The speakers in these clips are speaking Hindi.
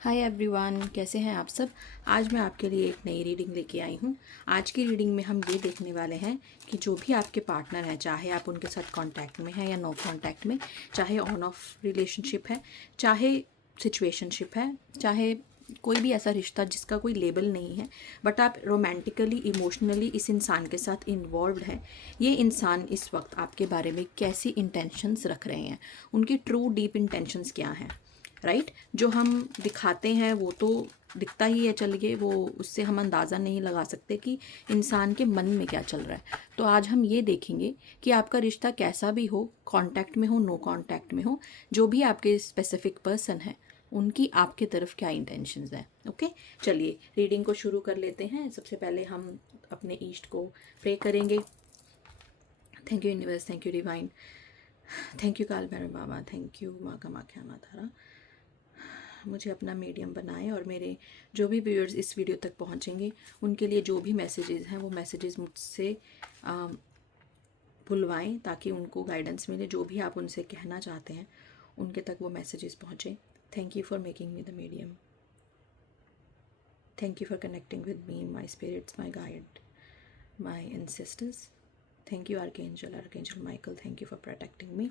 हाय एवरीवन, कैसे हैं आप सब। आज मैं आपके लिए एक नई रीडिंग लेके आई हूँ। आज की रीडिंग में हम ये देखने वाले हैं कि जो भी आपके पार्टनर हैं, चाहे आप उनके साथ कांटेक्ट में हैं या नो कांटेक्ट में, चाहे ऑन ऑफ रिलेशनशिप है, चाहे सिचुएशनशिप है, चाहे कोई भी ऐसा रिश्ता जिसका कोई लेबल नहीं है, बट आप रोमांटिकली इमोशनली इस इंसान के साथ इन्वॉल्व हैं, ये इंसान इस वक्त आपके बारे में कैसी इंटेंशंस रख रहे हैं, उनकी ट्रू डीप इंटेंशंस क्या हैं। राइट, जो हम दिखाते हैं वो तो दिखता ही है, चलिए वो उससे हम अंदाज़ा नहीं लगा सकते कि इंसान के मन में क्या चल रहा है। तो आज हम ये देखेंगे कि आपका रिश्ता कैसा भी हो, कांटेक्ट में हो, नो कांटेक्ट में हो, जो भी आपके स्पेसिफिक पर्सन है उनकी आपके तरफ क्या इंटेंशंस हैं। ओके, चलिए रीडिंग को शुरू कर लेते हैं। सबसे पहले हम अपने ईस्ट को प्रे करेंगे। Thank you universe, thank you divine, thank you काल भैरव बाबा, थैंक यू माँ कामाख्या माता, मुझे अपना मीडियम बनाएं और मेरे जो भी व्यूअर्स इस वीडियो तक पहुंचेंगे उनके लिए जो भी मैसेजेस हैं वो मैसेजेस मुझसे बुलवाएं, ताकि उनको गाइडेंस मिले। जो भी आप उनसे कहना चाहते हैं उनके तक वो मैसेजेस पहुँचें। Thank you for making me the medium, thank you for connecting with me, my spirits, my guide, my ancestors. Thank you archangel Michael, thank you for protecting me.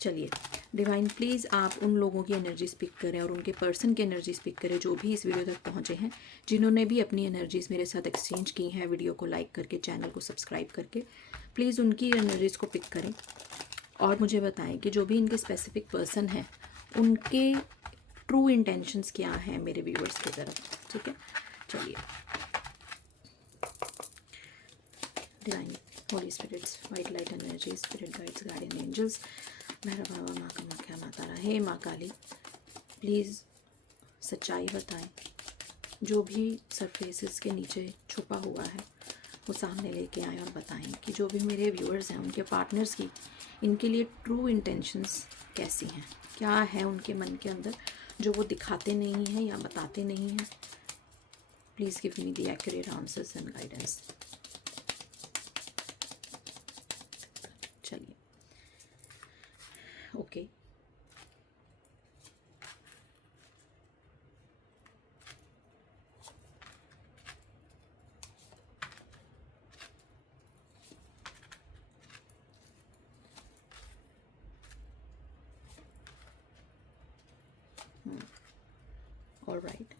चलिए डिवाइन, प्लीज़ आप उन लोगों की एनर्जी स्पिक करें और उनके पर्सन की एनर्जी स्पिक करें जो भी इस वीडियो तक पहुंचे हैं, जिन्होंने भी अपनी एनर्जीज़ मेरे साथ एक्सचेंज की हैं, वीडियो को लाइक करके, चैनल को सब्सक्राइब करके। प्लीज़ उनकी एनर्जीज़ को पिक करें और मुझे बताएं कि जो भी इनके स्पेसिफिक पर्सन हैं उनके ट्रू इंटेंशंस क्या हैं मेरे व्यूअर्स की तरफ। ठीक है, चलिए divine, holy spirits, white light energy, spirit guides, guardian angels, मेरा बाबा, माँ कामाख्या माता, हे माँ काली, प्लीज़ सच्चाई बताएं। जो भी सरफेसेस के नीचे छुपा हुआ है वो सामने लेके आएँ और बताएं कि जो भी मेरे व्यूअर्स हैं उनके पार्टनर्स की, इनके लिए ट्रू इंटेंशंस कैसी हैं, क्या है उनके मन के अंदर जो वो दिखाते नहीं हैं या बताते नहीं हैं। Please give me the accurate answers and guidance. चलिए ओके, ऑलराइट।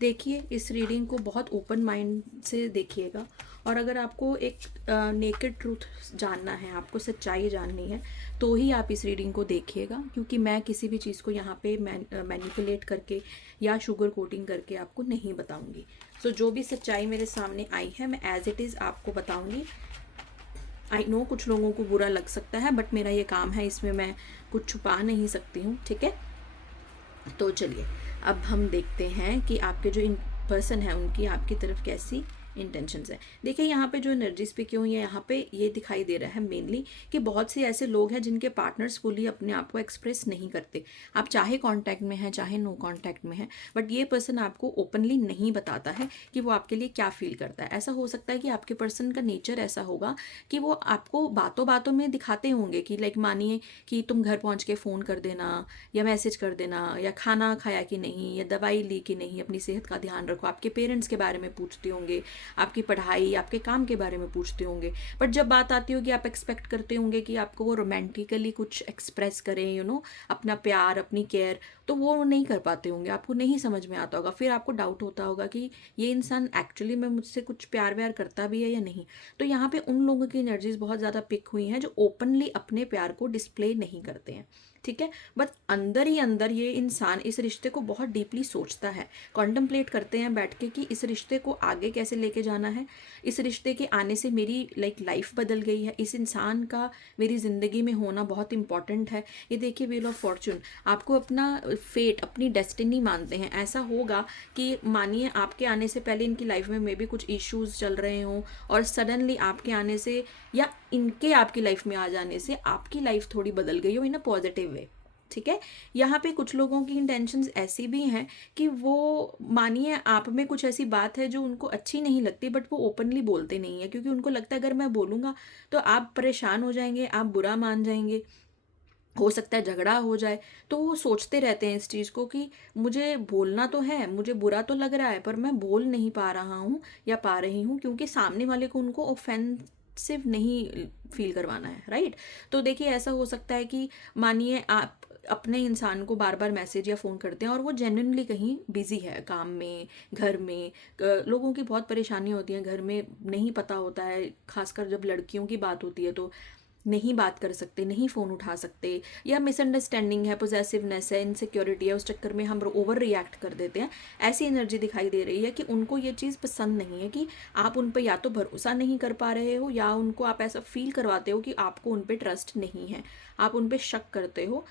देखिए इस रीडिंग को बहुत ओपन माइंड से देखिएगा, और अगर आपको एक नेकेड ट्रूथ जानना है, आपको सच्चाई जाननी है, तो ही आप इस रीडिंग को देखिएगा, क्योंकि मैं किसी भी चीज़ को यहाँ पे मैनिपुलेट करके या शुगर कोटिंग करके आपको नहीं बताऊँगी। सो जो भी सच्चाई मेरे सामने आई है मैं एज इट इज़ आपको बताऊँगी। आई नो कुछ लोगों को बुरा लग सकता है, बट मेरा ये काम है, इसमें मैं कुछ छुपा नहीं सकती हूँ। ठीक है, तो चलिए अब हम देखते हैं कि आपके जो इन पर्सन है उनकी आपकी तरफ कैसी इंटेंशंस है। देखिए यहाँ पे जो एनर्जीज पे क्यों है, यहाँ पे ये दिखाई दे रहा है मेनली कि बहुत से ऐसे लोग हैं जिनके पार्टनर्स फुली अपने आप को एक्सप्रेस नहीं करते। आप चाहे कांटेक्ट में हैं चाहे नो कांटेक्ट में हैं, बट ये पर्सन आपको ओपनली नहीं बताता है कि वो आपके लिए क्या फील करता है। ऐसा हो सकता है कि आपके पर्सन का नेचर ऐसा होगा कि वो आपको बातों बातों में दिखाते होंगे कि लाइक मानिए कि तुम घर पहुँच के फ़ोन कर देना या मैसेज कर देना, या खाना खाया कि नहीं, या दवाई ली कि नहीं, अपनी सेहत का ध्यान रखो, आपके पेरेंट्स के बारे में पूछते होंगे, आपकी पढ़ाई, आपके काम के बारे में पूछते होंगे। बट जब बात आती होगी, आप एक्सपेक्ट करते होंगे कि आपको वो रोमांटिकली कुछ एक्सप्रेस करें, अपना प्यार, अपनी केयर, तो वो नहीं कर पाते होंगे, आपको नहीं समझ में आता होगा। फिर आपको डाउट होता होगा कि ये इंसान एक्चुअली में मुझसे कुछ प्यार व्यार करता भी है या नहीं। तो यहाँ पे उन लोगों की एनर्जीज बहुत ज़्यादा पिक हुई हैं जो ओपनली अपने प्यार को डिस्प्ले नहीं करते हैं। ठीक है, बट अंदर ही अंदर ये इंसान इस रिश्ते को बहुत डीपली सोचता है, कॉन्टम्पलेट करते हैं बैठ के कि इस रिश्ते को आगे कैसे लेके जाना है। इस रिश्ते के आने से मेरी लाइफ बदल गई है, इस इंसान का मेरी ज़िंदगी में होना बहुत इंपॉर्टेंट है। ये देखिए व्हील ऑफ फॉर्चून, आपको अपना फेट, अपनी डेस्टिनी मानते हैं। ऐसा होगा कि मानिए आपके आने से पहले इनकी लाइफ में मे बी कुछ इश्यूज चल रहे हों, और सडनली आपके आने से या इनके आपकी लाइफ में आ जाने से आपकी लाइफ थोड़ी बदल गई हो इन अ पॉजिटिव वे। ठीक है, यहाँ पे कुछ लोगों की इंटेंशंस ऐसी भी हैं कि वो मानिए आप में कुछ ऐसी बात है जो उनको अच्छी नहीं लगती, बट वो ओपनली बोलते नहीं है, क्योंकि उनको लगता है अगर मैं बोलूँगा तो आप परेशान हो जाएंगे, आप बुरा मान जाएंगे। हो सकता है झगड़ा हो जाए। तो वो सोचते रहते हैं इस चीज़ को कि मुझे बोलना तो है, मुझे बुरा तो लग रहा है, पर मैं बोल नहीं पा रहा हूँ या पा रही हूँ, क्योंकि सामने वाले को उनको ऑफेंसिव नहीं फील करवाना है, राइट। तो देखिए ऐसा हो सकता है कि मानिए आप अपने इंसान को बार बार मैसेज या फ़ोन करते हैं और वो जेन्युइनली कहीं बिजी है, काम में, घर में। लोगों की बहुत परेशानियाँ होती हैं घर में, नहीं पता होता है, खासकर जब लड़कियों की बात होती है तो नहीं बात कर सकते, नहीं फ़ोन उठा सकते, या मिसअंडरस्टैंडिंग है, पोजेसिवनेस है, इनसिक्योरिटी है, उस चक्कर में हम ओवर रिएक्ट कर देते हैं। ऐसी एनर्जी दिखाई दे रही है कि उनको ये चीज़ पसंद नहीं है कि आप उन पर या तो भरोसा नहीं कर पा रहे हो, या उनको आप ऐसा फील करवाते हो कि आपको उन पर ट्रस्ट नहीं है, आप उन पर शक करते हो।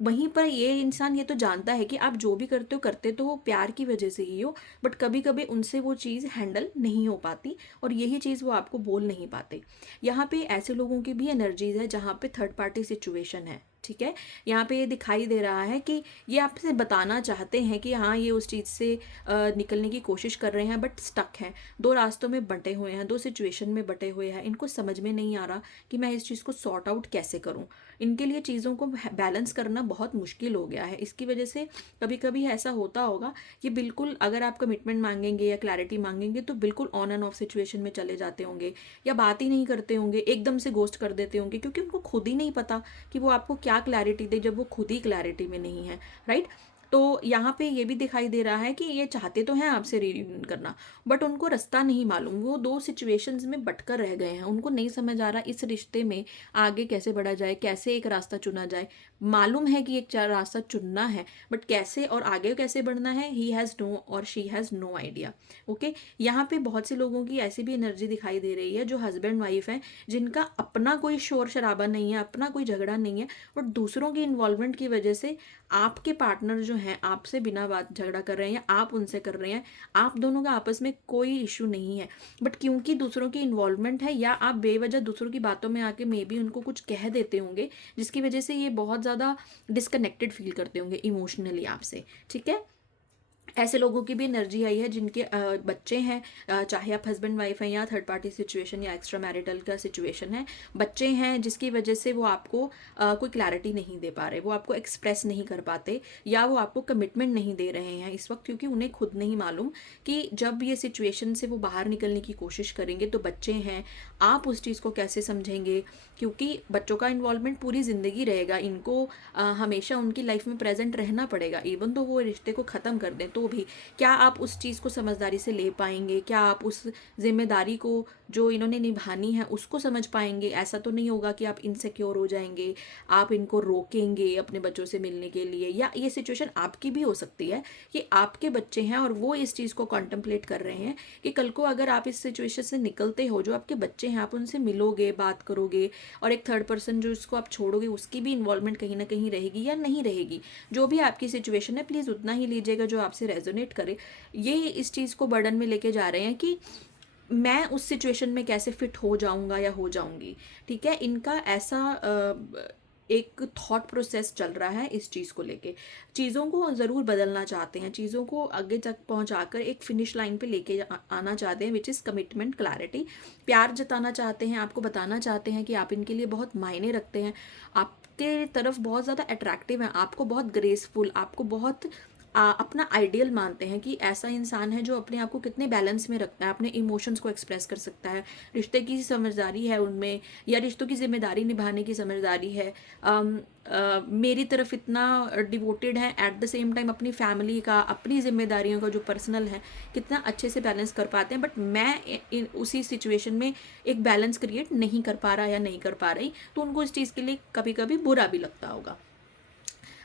वहीं पर ये इंसान ये तो जानता है कि आप जो भी करते हो करते तो वो प्यार की वजह से ही हो, बट कभी कभी उनसे वो चीज़ हैंडल नहीं हो पाती, और यही चीज़ वो आपको बोल नहीं पाते। यहाँ पे ऐसे लोगों की भी एनर्जीज है जहाँ पे थर्ड पार्टी सिचुएशन है, ठीक है। यहाँ पे ये दिखाई दे रहा है कि ये आपसे बताना चाहते हैं कि हाँ ये उस चीज़ से निकलने की कोशिश कर रहे हैं, बट स्टक हैं, दो रास्तों में बंटे हुए हैं, दो सिचुएशन में बटे हुए हैं। इनको समझ में नहीं आ रहा कि मैं इस चीज़ को सॉर्ट आउट कैसे करूँ। इनके लिए चीज़ों को बैलेंस करना बहुत मुश्किल हो गया है। इसकी वजह से कभी कभी ऐसा होता होगा कि बिल्कुल अगर आप कमिटमेंट मांगेंगे या क्लैरिटी मांगेंगे तो बिल्कुल ऑन एंड ऑफ सिचुएशन में चले जाते होंगे, या बात ही नहीं करते होंगे, एकदम से गोस्ट कर देते होंगे, क्योंकि उनको खुद ही नहीं पता कि वो आपको क्या क्लैरिटी दे जब वो खुद ही क्लैरिटी में नहीं है, राइट। तो यहाँ पे ये भी दिखाई दे रहा है कि ये चाहते तो हैं आपसे रियूनियन करना, बट उनको रास्ता नहीं मालूम, वो दो सिचुएशंस में बटकर रह गए हैं, उनको नहीं समझ आ रहा इस रिश्ते में आगे कैसे बढ़ा जाए, कैसे एक रास्ता चुना जाए। मालूम है कि एक रास्ता चुनना है, बट कैसे और आगे कैसे बढ़ना है, ही हैज़ नो और she has no idea. Okay, यहाँ पे बहुत से लोगों की ऐसी भी एनर्जी दिखाई दे रही है जो हस्बैंड वाइफ है, जिनका अपना कोई शोर शराबा नहीं है, अपना कोई झगड़ा नहीं है, बट दूसरों की इन्वॉल्वमेंट की वजह से आपके पार्टनर जो हैं आपसे बिना बात झगड़ा कर रहे हैं, या आप उनसे कर रहे हैं, आप दोनों का आपस में कोई इशू नहीं है, बट क्योंकि दूसरों की इन्वॉल्वमेंट है, या आप बेवजह दूसरों की बातों में आके मे बी उनको कुछ कह देते होंगे, जिसकी वजह से ये बहुत ज़्यादा डिस्कनेक्टेड फील करते होंगे इमोशनली आपसे, ठीक है। ऐसे लोगों की भी एनर्जी आई है जिनके बच्चे हैं, चाहे आप हस्बैंड वाइफ हैं, या थर्ड पार्टी सिचुएशन या एक्स्ट्रा मैरिटल का सिचुएशन है, बच्चे हैं जिसकी वजह से वो आपको कोई क्लैरिटी नहीं दे पा रहे, वो आपको एक्सप्रेस नहीं कर पाते, या वो आपको कमिटमेंट नहीं दे रहे हैं इस वक्त, क्योंकि उन्हें खुद नहीं मालूम कि जब ये सिचुएशन से वो बाहर निकलने की कोशिश करेंगे तो बच्चे हैं, आप उस चीज़ को कैसे समझेंगे, क्योंकि बच्चों का इन्वॉल्वमेंट पूरी ज़िंदगी रहेगा, इनको हमेशा उनकी लाइफ में प्रेजेंट रहना पड़ेगा, इवन तो वो रिश्ते को ख़त्म कर दें तो भी। क्या आप उस चीज़ को समझदारी से ले पाएंगे, क्या आप उस जिम्मेदारी को जो इन्होंने निभानी है उसको समझ पाएंगे। ऐसा तो नहीं होगा कि आप इनसिक्योर हो जाएंगे, आप इनको रोकेंगे अपने बच्चों से मिलने के लिए, या ये सिचुएशन आपकी भी हो सकती है कि आपके बच्चे हैं और वो इस चीज़ को कॉन्टम्पलेट कर रहे हैं कि कल को अगर आप इस सिचुएशन से निकलते हो, जो आपके बच्चे हैं, आप उनसे मिलोगे, बात करोगे, और एक थर्ड पर्सन जो इसको आप छोड़ोगे उसकी भी इन्वॉल्वमेंट कहीं ना कहीं रहेगी या नहीं रहेगी। जो भी आपकी सिचुएशन है प्लीज़ उतना ही लीजिएगा जो आपसे रेजोनेट करे। ये इस चीज़ को बर्डन में लेके जा रहे हैं कि मैं उस सिचुएशन में कैसे फिट हो जाऊंगा या हो जाऊंगी, ठीक है। इनका ऐसा एक थॉट प्रोसेस चल रहा है इस चीज़ को लेके, चीज़ों को ज़रूर बदलना चाहते हैं, चीज़ों को आगे तक पहुंचाकर एक फिनिश लाइन पे लेके आना चाहते हैं, विच इज़ कमिटमेंट, क्लैरिटी। प्यार जताना चाहते हैं, आपको बताना चाहते हैं कि आप इनके लिए बहुत मायने रखते हैं, आपके तरफ बहुत ज़्यादा अट्रैक्टिव हैं, आपको बहुत ग्रेसफुल, आपको बहुत अपना आइडियल मानते हैं कि ऐसा इंसान है जो अपने आप को कितने बैलेंस में रखता है, अपने इमोशंस को एक्सप्रेस कर सकता है, रिश्ते की समझदारी है उनमें, या रिश्तों की जिम्मेदारी निभाने की समझदारी है, मेरी तरफ इतना डिवोटेड है, एट द सेम टाइम अपनी फैमिली का, अपनी जिम्मेदारियों का जो पर्सनल है कितना अच्छे से बैलेंस कर पाते हैं, बट मैं उसी सिचुएशन में एक बैलेंस क्रिएट नहीं कर पा रहा या नहीं कर पा रही, तो उनको इस चीज़ के लिए कभी कभी बुरा भी लगता होगा।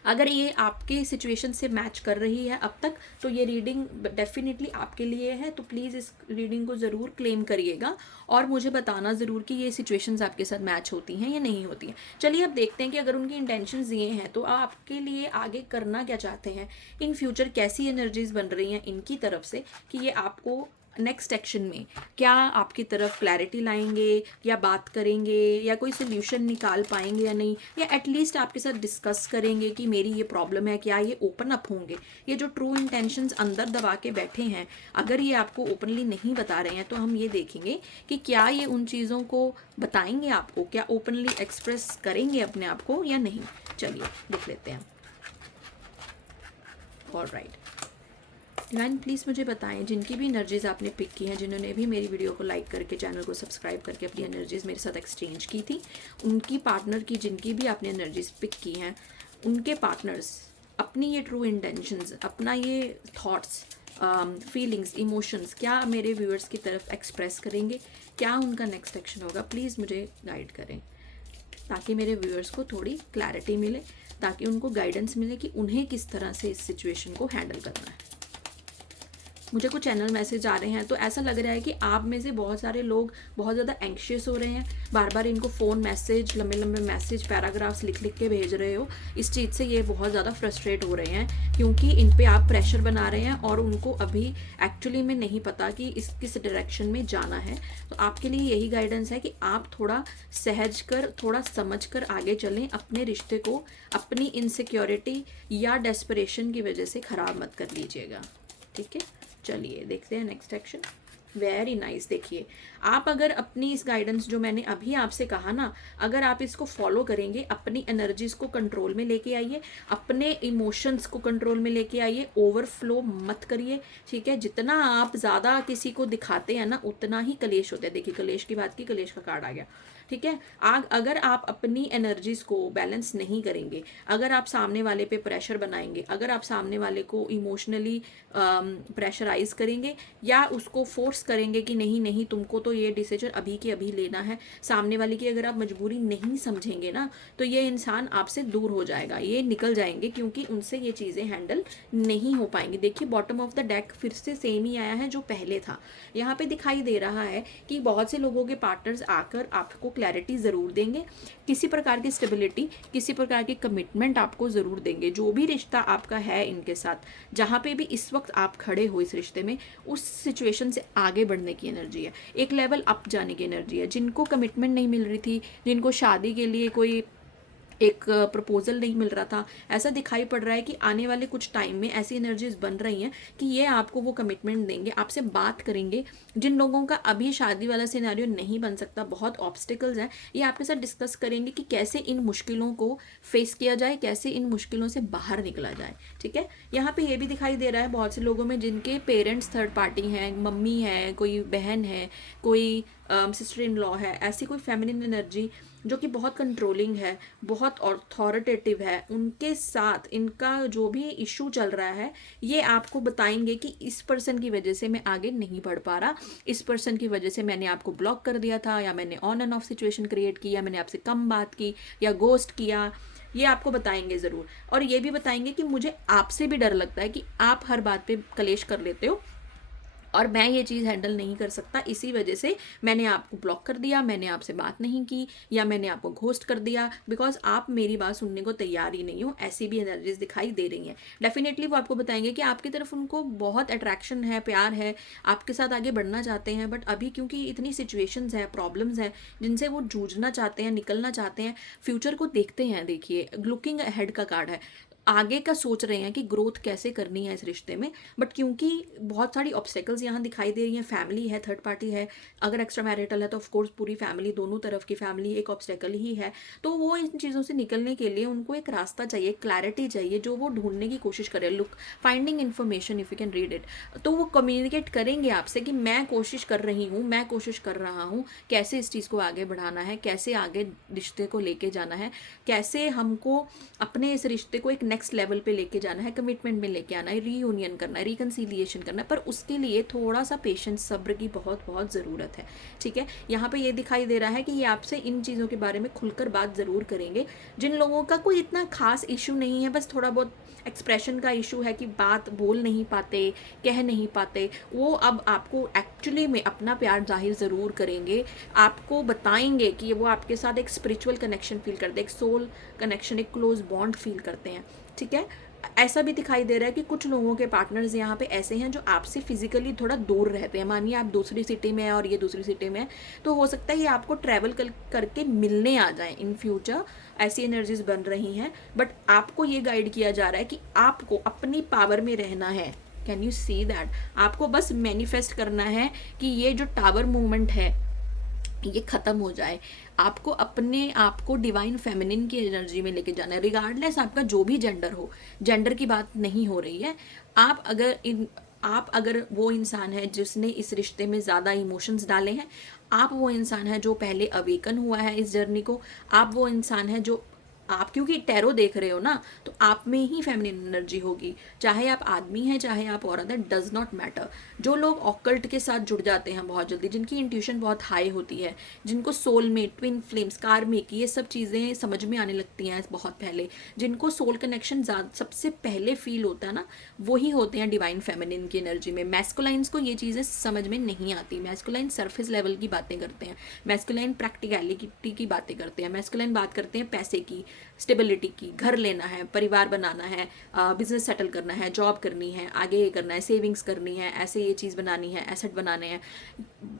अगर ये आपके सिचुएशन से मैच कर रही है अब तक, तो ये रीडिंग डेफिनेटली आपके लिए है, तो प्लीज़ इस रीडिंग को ज़रूर क्लेम करिएगा और मुझे बताना ज़रूर कि ये सिचुएशंस आपके साथ मैच होती हैं या नहीं होती हैं। चलिए अब देखते हैं कि अगर उनकी इंटेंशंस ये हैं तो आपके लिए आगे करना क्या चाहते हैं, इन फ्यूचर कैसी एनर्जीज बन रही हैं इनकी तरफ से कि ये आपको नेक्स्ट एक्शन में क्या आपकी तरफ क्लैरिटी लाएंगे, या बात करेंगे, या कोई सोल्यूशन निकाल पाएंगे या नहीं, या एटलीस्ट आपके साथ डिस्कस करेंगे कि मेरी ये प्रॉब्लम है, क्या ये ओपन अप होंगे। ये जो ट्रू इंटेंशंस अंदर दबा के बैठे हैं, अगर ये आपको ओपनली नहीं बता रहे हैं, तो हम ये देखेंगे कि क्या ये उन चीज़ों को बताएंगे आपको, क्या ओपनली एक्सप्रेस करेंगे अपने आप को या नहीं। चलिए देख लेते हैं। ऑलराइट, डिवाइन प्लीज़ मुझे बताएं, जिनकी भी एनर्जीज़ आपने पिक की हैं, जिन्होंने भी मेरी वीडियो को लाइक करके, चैनल को सब्सक्राइब करके अपनी एनर्जीज़ मेरे साथ एक्सचेंज की थी, उनकी पार्टनर की, जिनकी भी आपने एनर्जीज़ पिक की हैं, उनके पार्टनर्स अपनी ये ट्रू इंटेंशंस, अपना ये थॉट्स, फीलिंग्स, इमोशंस क्या मेरे व्यूअर्स की तरफ एक्सप्रेस करेंगे, क्या उनका नेक्स्ट एक्शन होगा। प्लीज़ मुझे गाइड करें ताकि मेरे व्यूअर्स को थोड़ी क्लैरिटी मिले, ताकि उनको गाइडेंस मिले कि उन्हें किस तरह से इस सिचुएशन को हैंडल करना है। मुझे कुछ चैनल मैसेज आ रहे हैं, तो ऐसा लग रहा है कि आप में से बहुत सारे लोग बहुत ज़्यादा एंक्शियस हो रहे हैं, बार बार इनको फ़ोन मैसेज, लंबे लंबे मैसेज, पैराग्राफ्स लिख लिख के भेज रहे हो। इस चीज़ से ये बहुत ज़्यादा फ्रस्ट्रेट हो रहे हैं, क्योंकि इन पे आप प्रेशर बना रहे हैं और उनको अभी एक्चुअली में नहीं पता कि किस डायरेक्शन में जाना है। तो आपके लिए यही गाइडेंस है कि आप थोड़ा सहज कर, थोड़ा समझ कर आगे चलें, अपने रिश्ते को अपनी इनसिक्योरिटी या डेस्परेशन की वजह से ख़राब मत कर लीजिएगा। ठीक है, चलिए देखते हैं नेक्स्ट एक्शन। Very nice. देखिए, आप अगर अपनी इस गाइडेंस जो मैंने अभी आपसे कहा ना, अगर आप इसको फॉलो करेंगे, अपनी एनर्जीज को कंट्रोल में लेके आइए, अपने इमोशंस को कंट्रोल में लेके आइए, ओवरफ्लो मत करिए। ठीक है, जितना आप ज़्यादा किसी को दिखाते हैं ना, उतना ही कलेश होता है। देखिए, कलेश की बात की, कलेश का कार्ड आ गया। ठीक है, अगर आप अपनी एनर्जीज को बैलेंस नहीं करेंगे, अगर आप सामने वाले पे प्रेशर बनाएंगे, अगर आप सामने वाले को इमोशनली प्रेशराइज करेंगे, या उसको फोर्स करेंगे कि नहीं नहीं तुमको तो ये डिसीजन अभी के अभी लेना है, सामने वाले की अगर आप मजबूरी नहीं समझेंगे ना, तो ये इंसान आपसे दूर हो जाएगा, ये निकल जाएंगे, क्योंकि उनसे ये चीज़ें हैंडल नहीं हो पाएंगी। देखिए, बॉटम ऑफ द डेक फिर से सेम ही आया है जो पहले था। यहाँ पे दिखाई दे रहा है कि बहुत से लोगों के पार्टनर्स आकर आपको क्लैरिटी ज़रूर देंगे, किसी प्रकार की स्टेबिलिटी, किसी प्रकार की कमिटमेंट आपको ज़रूर देंगे। जो भी रिश्ता आपका है इनके साथ, जहाँ पे भी इस वक्त आप खड़े हो इस रिश्ते में, उस सिचुएशन से आगे बढ़ने की एनर्जी है, एक लेवल अप जाने की एनर्जी है। जिनको कमिटमेंट नहीं मिल रही थी, जिनको शादी के लिए कोई एक प्रपोजल नहीं मिल रहा था, ऐसा दिखाई पड़ रहा है कि आने वाले कुछ टाइम में ऐसी एनर्जीज बन रही हैं कि ये आपको वो कमिटमेंट देंगे, आपसे बात करेंगे। जिन लोगों का अभी शादी वाला सिनेरियो नहीं बन सकता, बहुत ऑब्स्टिकल्स हैं, ये आपके साथ डिस्कस करेंगे कि कैसे इन मुश्किलों को फेस किया जाए, कैसे इन मुश्किलों से बाहर निकला जाए। ठीक है, यहाँ पे ये भी दिखाई दे रहा है बहुत से लोगों में जिनके पेरेंट्स थर्ड पार्टी हैं, मम्मी है, कोई बहन है, कोई सिस्टर इन लॉ है, ऐसी कोई फेमिनिन एनर्जी जो कि बहुत कंट्रोलिंग है, बहुत अथॉरिटेटिव है, उनके साथ इनका जो भी इशू चल रहा है, ये आपको बताएंगे कि इस पर्सन की वजह से मैं आगे नहीं बढ़ पा रहा, इस पर्सन की वजह से मैंने आपको ब्लॉक कर दिया था, या मैंने on end of situation create की, या मैंने आपसे कम बात की, या गोस्ट किया। ये आपको बताएंगे ज़रूर, और ये भी बताएंगे कि मुझे आपसे भी डर लगता है कि आप हर बात पे कलेश कर लेते हो और मैं ये चीज़ हैंडल नहीं कर सकता, इसी वजह से मैंने आपको ब्लॉक कर दिया, मैंने आपसे बात नहीं की, या मैंने आपको घोस्ट कर दिया, बिकॉज आप मेरी बात सुनने को तैयार ही नहीं हो। ऐसी भी एनर्जीज दिखाई दे रही हैं। डेफिनेटली वो आपको बताएंगे कि आपकी तरफ उनको बहुत अट्रैक्शन है, प्यार है, आपके साथ आगे बढ़ना चाहते हैं, बट अभी क्योंकि इतनी सिचुएशंस हैं, प्रॉब्लम्स हैं जिनसे वो जूझना चाहते हैं, निकलना चाहते हैं, फ्यूचर को देखते हैं। देखिए, लुकिंग अहेड का कार्ड है, आगे का सोच रहे हैं कि ग्रोथ कैसे करनी है इस रिश्ते में, बट क्योंकि बहुत सारी ऑब्स्टेकल्स यहाँ दिखाई दे रही हैं, फैमिली है, थर्ड पार्टी है, अगर एक्स्ट्रा मैरिटल है तो ऑफ कोर्स पूरी फैमिली, दोनों तरफ की फैमिली एक ऑब्स्टेकल ही है। तो वो इन चीज़ों से निकलने के लिए उनको एक रास्ता चाहिए, क्लैरिटी चाहिए, जो वो ढूंढने की कोशिश करें। Look, finding information, if you can read it, तो वो कम्युनिकेट करेंगे आपसे कि मैं कोशिश कर रही हूँ, मैं कोशिश कर रहा हूँ, कैसे इस चीज़ को आगे बढ़ाना है, कैसे आगे रिश्ते को लेके जाना है, कैसे हमको अपने इस रिश्ते को एक नेक्स्ट लेवल पे लेके जाना है, कमिटमेंट में लेके आना है, रीयूनियन करना है, रिकंसीलिएशन करना है, पर उसके लिए थोड़ा सा पेशेंस, सब्र की बहुत बहुत ज़रूरत है। ठीक है, यहाँ पे ये दिखाई दे रहा है कि ये आपसे इन चीज़ों के बारे में खुलकर बात ज़रूर करेंगे। जिन लोगों का कोई इतना खास इशू नहीं है, बस थोड़ा बहुत एक्सप्रेशन का इशू है कि बात बोल नहीं पाते, कह नहीं पाते, वो अब आपको एक्चुअली में अपना प्यार जाहिर ज़रूर करेंगे, आपको बताएंगे कि वो आपके साथ एक स्पिरिचुअल कनेक्शन फील करते हैं, एक सोल कनेक्शन, एक क्लोज बॉन्ड फील करते हैं। ठीक है, ऐसा भी दिखाई दे रहा है कि कुछ लोगों के पार्टनर्स यहाँ पे ऐसे हैं जो आपसे फिजिकली थोड़ा दूर रहते हैं। मानिए आप दूसरी सिटी में हैं और ये दूसरी सिटी में है, तो हो सकता है ये आपको ट्रैवल करके मिलने आ जाएं इन फ्यूचर, ऐसी एनर्जीज बन रही हैं। बट आपको ये गाइड किया जा रहा है कि आपको अपनी पावर में रहना है। Can you see that? आपको बस मैनिफेस्ट करना है कि ये जो टावर मूवमेंट है ये खत्म हो जाए। आपको अपने आप को डिवाइन फेमिनिन की एनर्जी में लेके जाना है, रिगार्डलेस आपका जो भी जेंडर हो। जेंडर की बात नहीं हो रही है। आप अगर वो इंसान है जिसने इस रिश्ते में ज़्यादा इमोशंस डाले हैं, आप वो इंसान है जो पहले अवेकन हुआ है इस जर्नी को, आप वो इंसान है जो आप, क्योंकि टैरो देख रहे हो ना, तो आप में ही फेमिनिन एनर्जी होगी। चाहे आप आदमी हैं चाहे आप औरत है, डज नॉट मैटर। जो लोग ऑकल्ट के साथ जुड़ जाते हैं बहुत जल्दी, जिनकी इंट्यूशन बहुत हाई होती है, जिनको सोल में, ट्विन फ्लेम्स, कार्मिक, ये सब चीज़ें समझ में आने लगती हैं बहुत पहले, जिनको सोल कनेक्शन सबसे पहले फील होता है ना, वही होते हैं डिवाइन फेमिनिन की एनर्जी में। मैस्कुलाइंस को ये चीज़ें समझ में नहीं आती। मैस्कुलाइन सरफेस लेवल की बातें करते हैं, मैस्कुलाइन प्रैक्टिकलिटी की बातें करते हैं, मैस्कुलाइन बात करते हैं पैसे की, स्टेबिलिटी की, घर लेना है, परिवार बनाना है, बिजनेस सेटल करना है, जॉब करनी है, आगे ये करना है, सेविंग्स करनी है, ऐसे ये चीज़ बनानी है, एसेट बनाने हैं।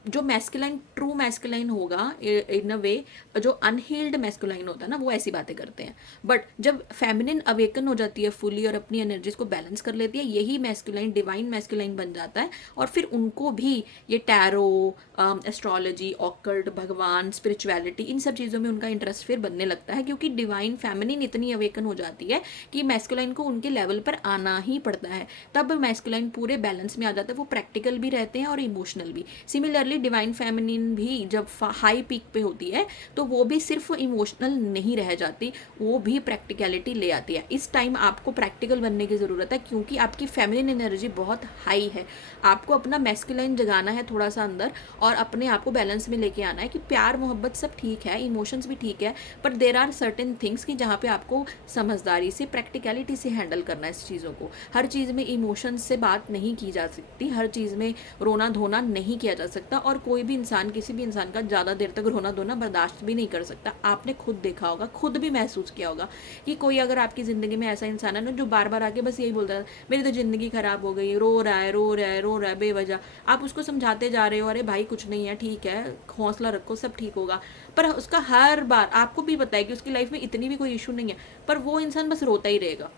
जो मैस्कुलाइन, ट्रू मैस्कुलाइन होगा इन अ वे, जो अनहील्ड मैस्कुलाइन होता है ना, वो ऐसी बातें करते हैं। बट जब फेमिनिन अवेकन हो जाती है फुली और अपनी एनर्जीज को बैलेंस कर लेती है, यही मैस्कुलाइन डिवाइन मैस्कुलाइन बन जाता है। और फिर उनको भी ये टैरो, एस्ट्रोलॉजी, ऑकल्ट, भगवान, स्पिरिचुअलिटी, इन सब चीज़ों में उनका इंटरेस्ट फिर बनने लगता है, क्योंकि डिवाइन फेमिनिन इतनी अवेकन हो जाती है कि मैस्कुलाइन को उनके लेवल पर आना ही पड़ता है। तब मैस्कुलाइन पूरे बैलेंस में आ जाता है। वो प्रैक्टिकल भी रहते हैं और इमोशनल भी। सिमिलरली डिवाइन फेमिनिन भी जब हाई पीक पे होती है तो वो भी सिर्फ इमोशनल नहीं रह जाती, वो भी प्रैक्टिकलिटी ले आती है। इस टाइम आपको प्रैक्टिकल बनने की ज़रूरत है, क्योंकि आपकी फेमिनिन एनर्जी बहुत हाई है। आपको अपना मैस्कुलाइन जगाना है थोड़ा सा अंदर, और अपने आप को बैलेंस में लेके आना है कि प्यार मोहब्बत सब ठीक है, इमोशंस भी ठीक है, but there are certain things कि जहाँ पे आपको समझदारी से, प्रैक्टिकलिटी से हैंडल करना है इस चीज़ों को। हर चीज़ में इमोशंस से बात नहीं की जा सकती, हर चीज़ में रोना धोना नहीं किया जा सकता, और कोई भी इंसान, किसी भी इंसान का ज़्यादा देर तक रोना धोना बर्दाश्त भी नहीं कर सकता। आपने खुद देखा होगा, खुद भी महसूस किया होगा कि कोई अगर आपकी ज़िंदगी में ऐसा इंसान है ना जो बार बार आके बस यही बोलता है, मेरी तो ज़िंदगी ख़राब हो गई, रो रहा है रो रहा है रो रहा है बेवजह। आप उसको समझाते जा रहे हो, अरे भाई कुछ नहीं है, ठीक है, हौसला रखो, सब ठीक होगा, पर उसका हर बार आपको भी पता है कि उसकी लाइफ में इतनी भी कोई इशू नहीं है, पर वो इंसान बस रोता ही रहेगा।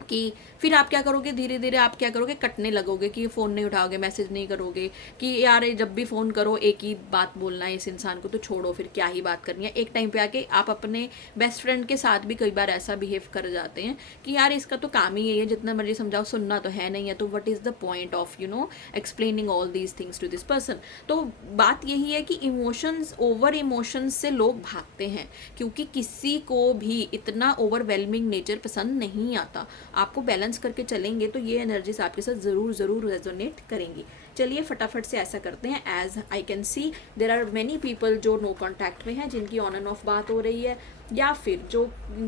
कि फिर आप क्या करोगे, धीरे धीरे आप क्या करोगे, कटने लगोगे कि फ़ोन नहीं उठाओगे, मैसेज नहीं करोगे, कि यार जब भी फ़ोन करो एक ही बात बोलना है इस इंसान को, तो छोड़ो फिर क्या ही बात करनी है। एक टाइम पे आके आप अपने बेस्ट फ्रेंड के साथ भी कई बार ऐसा बिहेव कर जाते हैं कि यार इसका तो काम ही यही है, जितना मर्जी समझाओ सुनना तो है नहीं है, तो what is the point of explaining all these things to this person. तो बात यही है कि इमोशंस, ओवर इमोशंस से लोग भागते हैं, क्योंकि किसी को भी इतना ओवरवेलमिंग नेचर पसंद नहीं आता। आपको बैलेंस करके चलेंगे तो ये एनर्जीज आपके साथ ज़रूर रेजोनेट करेंगी। चलिए फटाफट से ऐसा करते हैं। As I can see there are many people जो नो कॉन्टैक्ट में हैं, जिनकी ऑन एंड ऑफ बात हो रही है, या फिर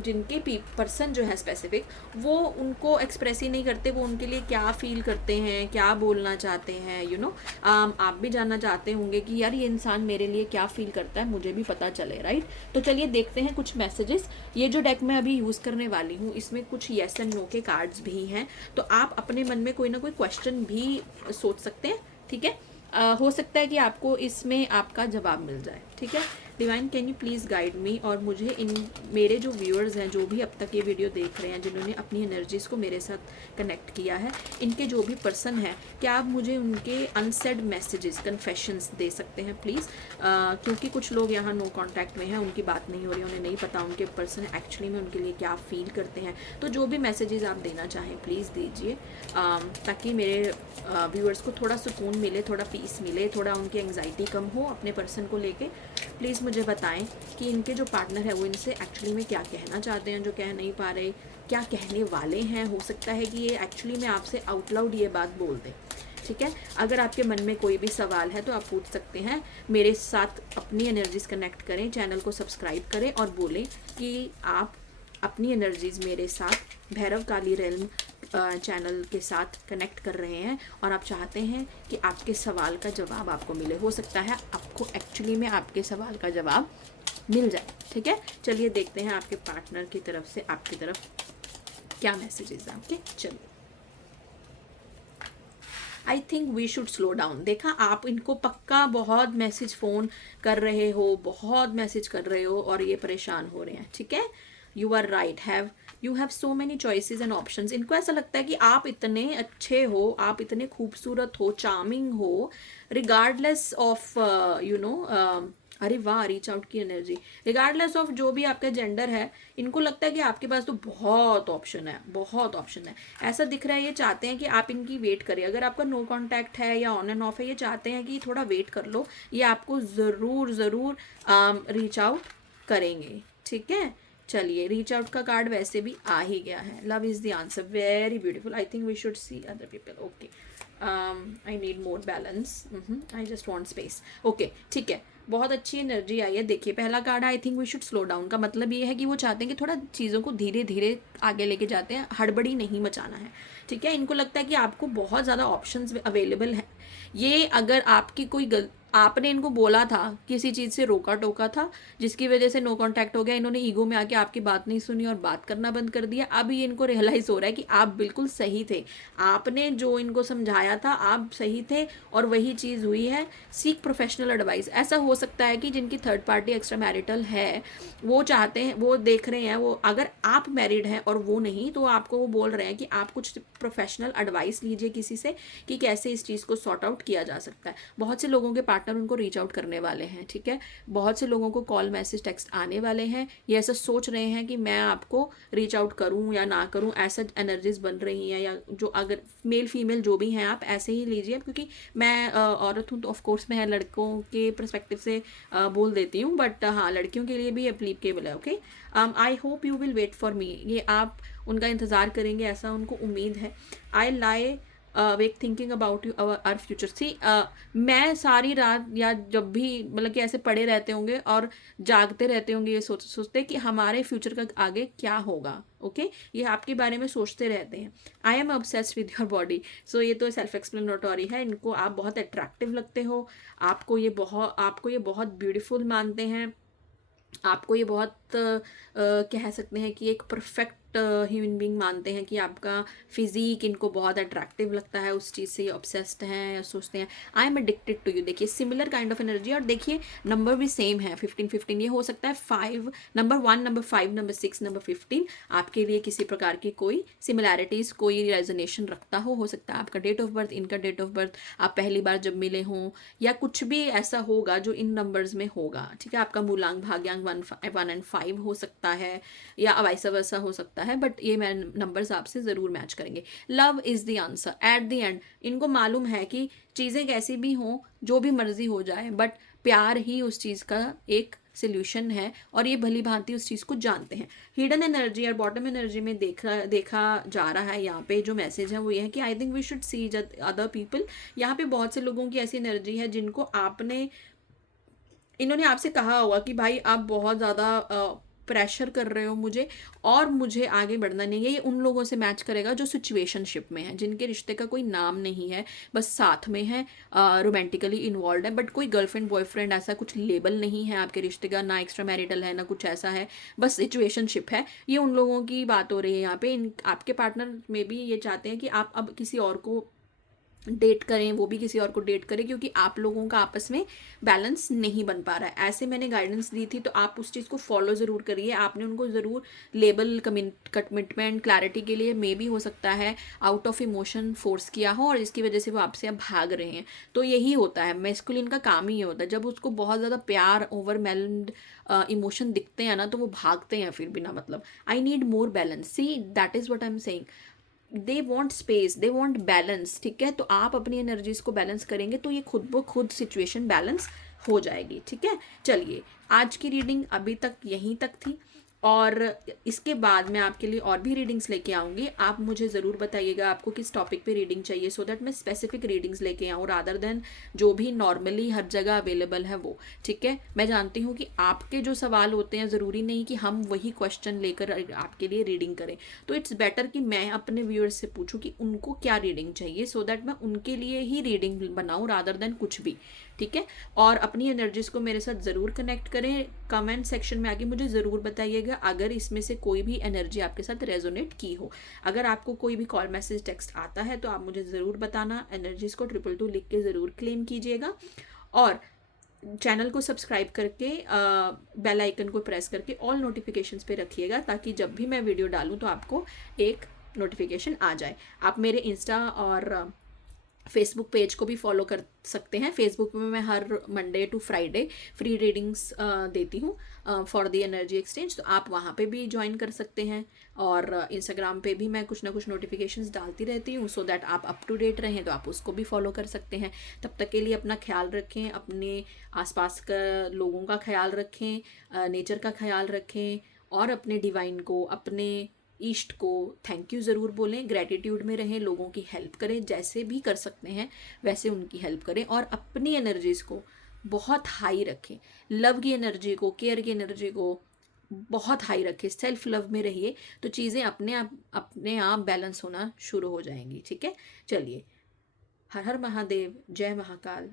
जिनके पर्सन जो है स्पेसिफिक, वो उनको एक्सप्रेस ही नहीं करते, वो उनके लिए क्या फील करते हैं, क्या बोलना चाहते हैं। आप भी जानना चाहते होंगे कि यार ये इंसान मेरे लिए क्या फील करता है, मुझे भी पता चले, राइट। तो चलिए देखते हैं कुछ मैसेजेस। ये जो डेक मैं अभी यूज़ करने वाली हूँ, इसमें कुछ येस एंड नो के कार्ड्स भी हैं, तो आप अपने मन में कोई ना कोई क्वेश्चन भी सोच सकते हैं, ठीक है। हो सकता है कि आपको इसमें आपका जवाब मिल जाए, ठीक है। Divine can you please guide me, और मुझे मेरे जो व्यूअर्स हैं, जो भी अब तक ये वीडियो देख रहे हैं, जिन्होंने अपनी एनर्जीज़ को मेरे साथ कनेक्ट किया है, इनके जो भी पर्सन हैं, क्या आप मुझे उनके अनसेड मैसेजेस, कन्फेशंस दे सकते हैं प्लीज़। क्योंकि कुछ लोग यहाँ नो कॉन्टैक्ट में हैं, उनकी बात नहीं हो रही, उन्हें नहीं पता उनके पर्सन एक्चुअली में उनके लिए क्या फील करते हैं। तो जो भी मैसेजेस आप देना चाहें प्लीज़ दीजिए, ताकि मेरे व्यूअर्स को थोड़ा सुकून मिले, थोड़ा पीस मिले, थोड़ा उनकी एंग्जाइटी कम हो अपने पर्सन को लेके। प्लीज़ मुझे बताएं कि इनके जो पार्टनर है वो इनसे एक्चुअली में क्या कहना चाहते हैं, जो कह नहीं पा रहे, क्या कहने वाले हैं। हो सकता है कि ये एक्चुअली में आपसे आउट लाउड ये बात बोल दें, ठीक है। अगर आपके मन में कोई भी सवाल है तो आप पूछ सकते हैं। मेरे साथ अपनी एनर्जीज कनेक्ट करें, चैनल को सब्सक्राइब करें और बोलें कि आप अपनी एनर्जीज मेरे साथ भैरव काली रेल्म चैनल के साथ कनेक्ट कर रहे हैं, और आप चाहते हैं कि आपके सवाल का जवाब आपको मिले। हो सकता है आपको एक्चुअली में आपके सवाल का जवाब मिल जाए, ठीक है। चलिए देखते हैं आपके पार्टनर की तरफ से आपकी तरफ क्या मैसेजेस हैं आपके। चलिए, I think we should slow down. देखा, आप इनको पक्का बहुत मैसेज फ़ोन कर रहे हो, बहुत मैसेज कर रहे हो और ये परेशान हो रहे हैं, ठीक है। You are right, you have so many choices and options. इनको ऐसा लगता है कि आप इतने अच्छे हो, आप इतने खूबसूरत हो, चार्मिंग हो, रिगार्डलेस ऑफ अरे वाह, रीच आउट की एनर्जी, रिगार्डलेस ऑफ जो भी आपका जेंडर है, इनको लगता है कि आपके पास तो बहुत ऑप्शन है, बहुत ऑप्शन है। ऐसा दिख रहा है ये चाहते हैं कि आप इनकी वेट करें। अगर आपका नो कांटेक्ट है या ऑन एंड ऑफ है, ये चाहते हैं कि थोड़ा वेट कर लो, ये आपको ज़रूर ज़रूर रीच आउट करेंगे, ठीक है। चलिए, रीच आउट का कार्ड वैसे भी आ ही गया है। Love is the answer, very beautiful. I think we should see other people. Okay, I need more balance, I just want space. Okay, ठीक है, बहुत अच्छी एनर्जी आई है। देखिए, पहला card I think we should slow down का मतलब ये है कि वो चाहते हैं कि थोड़ा चीज़ों को धीरे धीरे आगे लेके जाते हैं, हड़बड़ी नहीं मचाना है, ठीक है। इनको लगता है कि आपको बहुत ज़्यादा ऑप्शंस अवेलेबल हैं। ये अगर आपकी कोई आपने इनको बोला था, किसी चीज़ से रोका टोका था, जिसकी वजह से नो कांटेक्ट हो गया, इन्होंने ईगो में आके आपकी बात नहीं सुनी और बात करना बंद कर दिया। अब ये इनको रियलाइज़ हो रहा है कि आप बिल्कुल सही थे, आपने जो इनको समझाया था आप सही थे और वही चीज़ हुई है। Seek professional advice. ऐसा हो सकता है कि जिनकी थर्ड पार्टी एक्स्ट्रा मैरिटल है, वो चाहते हैं, वो देख रहे हैं, वो अगर आप मैरिड हैं और वो नहीं, तो आपको वो बोल रहे हैं कि आप कुछ प्रोफेशनल एडवाइस लीजिए किसी से कि कैसे इस चीज़ को सॉर्ट आउट किया जा सकता है। बहुत से लोगों के पार्टनर उनको रीच आउट करने वाले हैं, ठीक है। बहुत से लोगों को कॉल, मैसेज, टेक्स्ट आने वाले हैं। ये ऐसा सोच रहे हैं कि मैं आपको रीच आउट करूं या ना करूं, ऐसा एनर्जीज बन रही हैं। या जो अगर मेल फीमेल जो भी हैं, आप ऐसे ही लीजिए, क्योंकि मैं औरत हूँ तो ऑफकोर्स मैं लड़कों के परस्पेक्टिव से बोल देती हूँ, बट हाँ, लड़कियों के लिए भी एप्लीकेबल है। Okay, I hope you will wait for me. ये आप उनका इंतज़ार करेंगे, ऐसा उनको उम्मीद है। I lie wake thinking about you our future. See, मैं सारी रात या जब भी मतलब कि ऐसे पड़े रहते होंगे और जागते रहते होंगे, ये सोचते कि हमारे फ्यूचर का आगे क्या होगा। ओके, ये आपके बारे में सोचते रहते हैं। I am obsessed with your body. So ये तो सेल्फ एक्सप्लेनेटरी है। इनको आप बहुत अट्रैक्टिव लगते हो, आपको ये बहुत ब्यूटीफुल मानते हैं, आपको ये बहुत कह सकते हैं कि एक परफेक्ट ह्यूमन बीइंग मानते हैं, कि आपका फिजिक इनको बहुत अट्रैक्टिव लगता है, उस चीज़ से ये ऑब्सेस्ड हैं या सोचते हैं। I am addicted to you. देखिए, सिमिलर काइंड ऑफ एनर्जी। और देखिए, नंबर भी सेम है, 15-15। ये हो सकता है 5, नंबर 1, नंबर 5, नंबर 6, नंबर 15 आपके लिए किसी प्रकार की कोई सिमिलैरिटीज़, कोई रेजोनेशन रखता हो सकता है। आपका डेट ऑफ बर्थ, इनका डेट ऑफ बर्थ, आप पहली बार जब मिले हों, या कुछ भी ऐसा होगा जो इन नंबर्स में होगा, ठीक है। आपका मूलांक भाग्यांक 1 and 5 हो सकता है, या वाइस वर्सा हो सकता है, बट ये मैं नंबर्स आपसे ज़रूर मैच करेंगे। Love is the answer at the end. इनको मालूम है कि चीज़ें कैसी भी हों, जो भी मर्जी हो जाए, बट प्यार ही उस चीज़ का एक सोल्यूशन है, और ये भली भांति उस चीज़ को जानते हैं। हिडन एनर्जी और बॉटम एनर्जी में देखा जा रहा है। यहाँ पे जो मैसेज है वो ये है कि I think we should see other people. यहाँ पे बहुत से लोगों की ऐसी एनर्जी है जिनको इन्होंने आपसे कहा होगा कि भाई आप बहुत ज़्यादा प्रेशर कर रहे हो मुझे, और मुझे आगे बढ़ना नहीं है। ये उन लोगों से मैच करेगा जो सिचुएशनशिप में है, जिनके रिश्ते का कोई नाम नहीं है, बस साथ में है, रोमांटिकली इन्वॉल्व है, बट कोई गर्लफ्रेंड बॉयफ्रेंड ऐसा कुछ लेबल नहीं है आपके रिश्ते का, ना एक्स्ट्रा मैरिटल है, ना कुछ ऐसा है, बस सिचुएशनशिप है। ये उन लोगों की बात हो रही है यहाँ पे। आपके पार्टनर में भी ये चाहते हैं कि आप अब किसी और को डेट करें, वो भी किसी और को डेट करें, क्योंकि आप लोगों का आपस में बैलेंस नहीं बन पा रहा है। ऐसे मैंने गाइडेंस दी थी, तो आप उस चीज़ को फॉलो ज़रूर करिए। आपने उनको ज़रूर लेबल, कमिटमेंट, क्लैरिटी के लिए मे भी हो सकता है आउट ऑफ इमोशन फोर्स किया हो, और इसकी वजह से वो आपसे अब भाग रहे हैं। तो यही होता है, मैस्कुलिन का काम ही होता है, जब उसको बहुत ज़्यादा प्यार, ओवरवेल्म्ड इमोशन दिखते हैं ना, तो वो भागते हैं फिर बिना मतलब। I need more balance. See, that is what I am saying. They want space, they want balance, ठीक है। तो आप अपनी एनर्जीज को बैलेंस करेंगे तो ये खुद ब खुद सिचुएशन बैलेंस हो जाएगी, ठीक है। चलिए, आज की रीडिंग अभी तक यहीं तक थी, और इसके बाद मैं आपके लिए और भी रीडिंग्स लेके आऊँगी। आप मुझे ज़रूर बताइएगा आपको किस टॉपिक पे रीडिंग चाहिए, सो दैट मैं स्पेसिफिक रीडिंग्स लेके आऊँ, रादर देन जो भी नॉर्मली हर जगह अवेलेबल है वो, ठीक है। मैं जानती हूँ कि आपके जो सवाल होते हैं, ज़रूरी नहीं कि हम वही क्वेश्चन लेकर आपके लिए रीडिंग करें। तो इट्स बेटर कि मैं अपने व्यूअर्स से पूछूँ कि उनको क्या रीडिंग चाहिए, सो दैट मैं उनके लिए ही रीडिंग बनाऊँ, रादर देन कुछ भी, ठीक है। और अपनी एनर्जीज़ को मेरे साथ ज़रूर कनेक्ट करें। कमेंट सेक्शन में आके मुझे ज़रूर बताइएगा कीजिएगा अगर इसमें से कोई भी एनर्जी आपके साथ रेजोनेट की हो। अगर आपको कोई भी कॉल, मैसेज, टेक्स्ट आता है तो आप मुझे ज़रूर बताना। एनर्जीज़ को 222 लिख के ज़रूर क्लेम कीजिएगा और चैनल को सब्सक्राइब करके बेल आइकन को प्रेस करके ऑल नोटिफिकेशंस पे रखिएगा, ताकि जब भी मैं वीडियो डालूँ तो आपको एक नोटिफिकेशन आ जाए। आप मेरे इंस्टा और फेसबुक पेज को भी फॉलो कर सकते हैं। फेसबुक में मैं हर Monday to Friday free readings देती हूँ फॉर द एनर्जी एक्सचेंज, तो आप वहाँ पे भी ज्वाइन कर सकते हैं। और इंस्टाग्राम पे भी मैं कुछ ना कुछ नोटिफिकेशंस डालती रहती हूँ, सो दैट आप अप टू डेट रहें, तो आप उसको भी फॉलो कर सकते हैं। तब तक के लिए अपना ख्याल रखें, अपने आसपास का लोगों का ख्याल रखें, नेचर का ख्याल रखें, और अपने डिवाइन को, अपने ईस्ट को थैंक यू ज़रूर बोलें। ग्रैटिट्यूड में रहें, लोगों की हेल्प करें, जैसे भी कर सकते हैं वैसे उनकी हेल्प करें, और अपनी एनर्जीज़ को बहुत हाई रखें। लव की एनर्जी को, केयर की एनर्जी को बहुत हाई रखें, सेल्फ लव में रहिए, तो चीज़ें अपने आप बैलेंस होना शुरू हो जाएंगी। ठीक है, चलिए, हर हर महादेव, जय महाकाल,